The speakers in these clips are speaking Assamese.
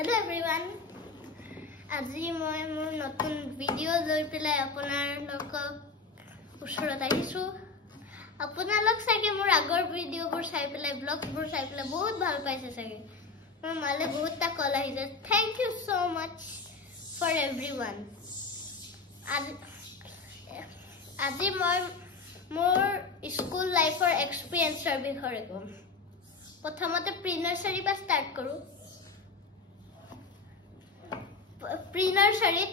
Hello everyone. আজি মই মোৰ নতুন ভিডিও লৈ পেলাই আপোনালোকক ওচৰত আহিছো। আপোনালোক চাগে মোৰ আগৰ ভিডিওবোৰ চাই পেলাই ব্লগবোৰ চাই পেলাই বহুত ভাল পাইছে চাগে। মোৰ মালে বহুতটা কল আহিছে। Thank you so much for everyone. আজি মই মোৰ স্কুল লাইফৰ এক্সপেৰিয়েন্সৰ বিষয়ে ক'ম। প্ৰথমতে প্ৰি নাৰ্সাৰী পৰা ষ্টাৰ্ট কৰো। প্ৰি নাৰ্সাৰীত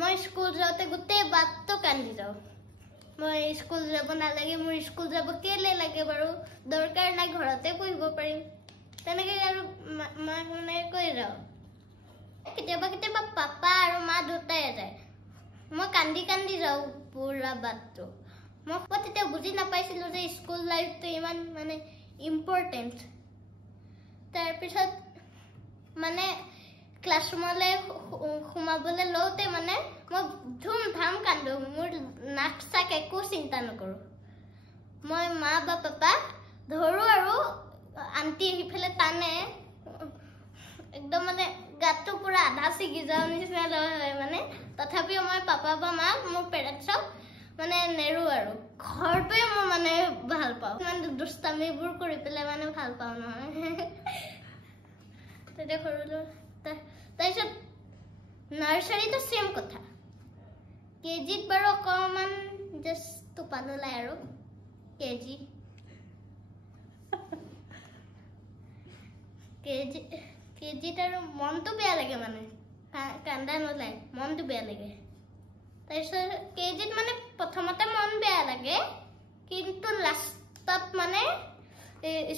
মই স্কুল যাওঁতে গোটেই বাটটো কান্দি যাওঁ। মই স্কুল যাব নালাগে, মোৰ স্কুল যাব কেলে লাগে বাৰু, দৰকাৰ নাই, ঘৰতে পঢ়িব পাৰিম, তেনেকে আৰু মাক মানে কৈ যাওঁ। কেতিয়াবা কেতিয়াবা পাপা আৰু মা দুটাই যায়। মই কান্দি কান্দি যাওঁ পুৰা বাটটো। মই তেতিয়া বুজি নাপাইছিলো যে স্কুল লাইফটো ইমান মানে ইম্পৰ্টেণ্ট। তাৰপিছত মানে ক্লাছৰুমলৈ সোমাবলৈ লওঁতে মানে মই ধুম ধাম কান্দো। মোৰ নাক চাক একো চিন্তা নকৰোঁ। মই মা বা পাপা ধৰো আৰু আণ্টি সিফালে টানে, একদম মানে গাটো পুৰা আধা ছিগি যাওঁ নিচিনা হয় মানে। তথাপিও মই পাপা বা মা মোৰ পেৰেণ্টছক মানে নেৰো আৰু ঘৰটোৱে মই মানে ভাল পাওঁ। মানে দুষ্টামিবোৰ কৰি পেলাই মানে ভাল পাওঁ নহয়। তেতিয়া সৰু তাৰপিছত নাৰ্চাৰীটো চেম কথা। কেজিত বাৰু অকণমান জাষ্ট টোপা নোলায় আৰু কেজিত আৰু মনটো বেয়া লাগে, মানে কান্দা নোলায়, মনটো বেয়া লাগে। তাৰপিছত কেজিত মানে প্ৰথমতে মন বেয়া লাগে, কিন্তু লাষ্টত মানে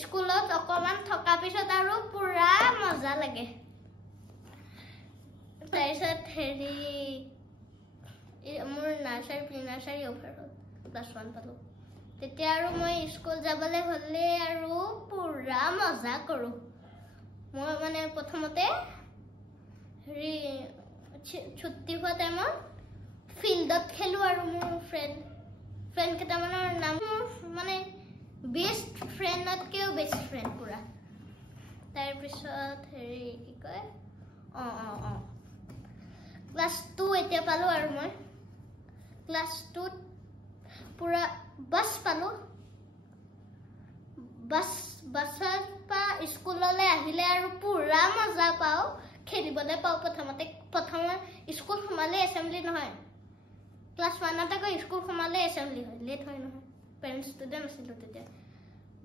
স্কুলত অকণমান থকা পিছত আৰু পুৰা মজা লাগে। তাৰপিছত মোৰ নাৰ্চাৰী প্ৰি নাৰ্চাৰী অভাৰ হ'ল, ক্লাছ 1 পালোঁ। তেতিয়া আৰু মই স্কুল যাবলৈ হ'লে আৰু পুৰা মজা কৰোঁ। মই মানে প্ৰথমতে ছুটি হোৱা টাইমত ফিল্ডত খেলোঁ আৰু মোৰ ফ্ৰেণ্ড কেইটামানৰ নাম মানে বেষ্ট ফ্ৰেণ্ডতকৈও বেষ্ট ফ্ৰেণ্ড পুৰা। তাৰপিছত কি কয় ক্লাছ 2 এতিয়া পালোঁ আৰু মই ক্লাছ 2ত পুৰা বাছ পালোঁ। বাছৰ পৰা স্কুললৈ আহিলে আৰু পুৰা মজা পাওঁ, খেলিবলৈ পাওঁ। প্ৰথমে স্কুল সোমালে এছেম্বলি নহয়, ক্লাছ 1ত আকৌ স্কুল সোমালে এছেম্বলি হয়, লেট হয় নহয়, পেৰেণ্টছ ষ্টুডেণ্ট আছিলোঁ তেতিয়া।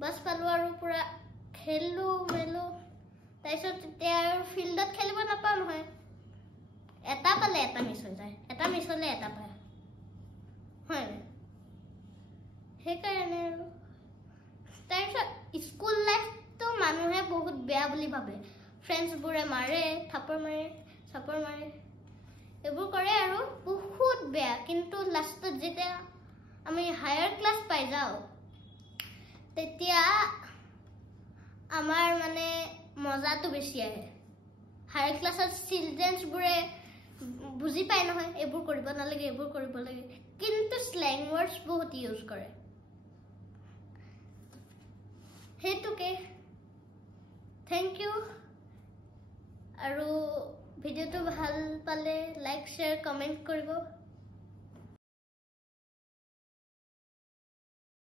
বাছ পালোঁ আৰু পুৰা খেলোঁ মেলোঁ। তাৰপিছত তেতিয়া আৰু ফিল্ডত খেলিব নাপাওঁ নহয়, এটা পালে এটা মিছ হৈ যায়, এটা মিছ হ'লে এটা পায়, হয় নাই? সেইকাৰণে আৰু তাৰপিছত স্কুল লাইফটো মানুহে বহুত বেয়া বুলি ভাবে। ফ্ৰেণ্ডছবোৰে মাৰে, থাপৰ মাৰে, চাপৰ মাৰে, এইবোৰ কৰে আৰু বহুত বেয়া। কিন্তু লাষ্টত যেতিয়া আমি হায়াৰ ক্লাছ পাই যাওঁ, তেতিয়া আমাৰ মানে মজাটো বেছি আহে। হায়াৰ ক্লাছত চিলড্ৰেনছবোৰে বুজি পায় নহয়, এইবোৰ কৰিব নালাগে, এইবোৰ কৰিব লাগে, কিন্তু স্লেং ৱৰ্ডছ বহুত ইউজ কৰে। সেইটোকে থেংক ইউ। আৰু ভিডিঅ'টো ভাল পালে লাইক শ্বেয়াৰ কমেণ্ট কৰিব।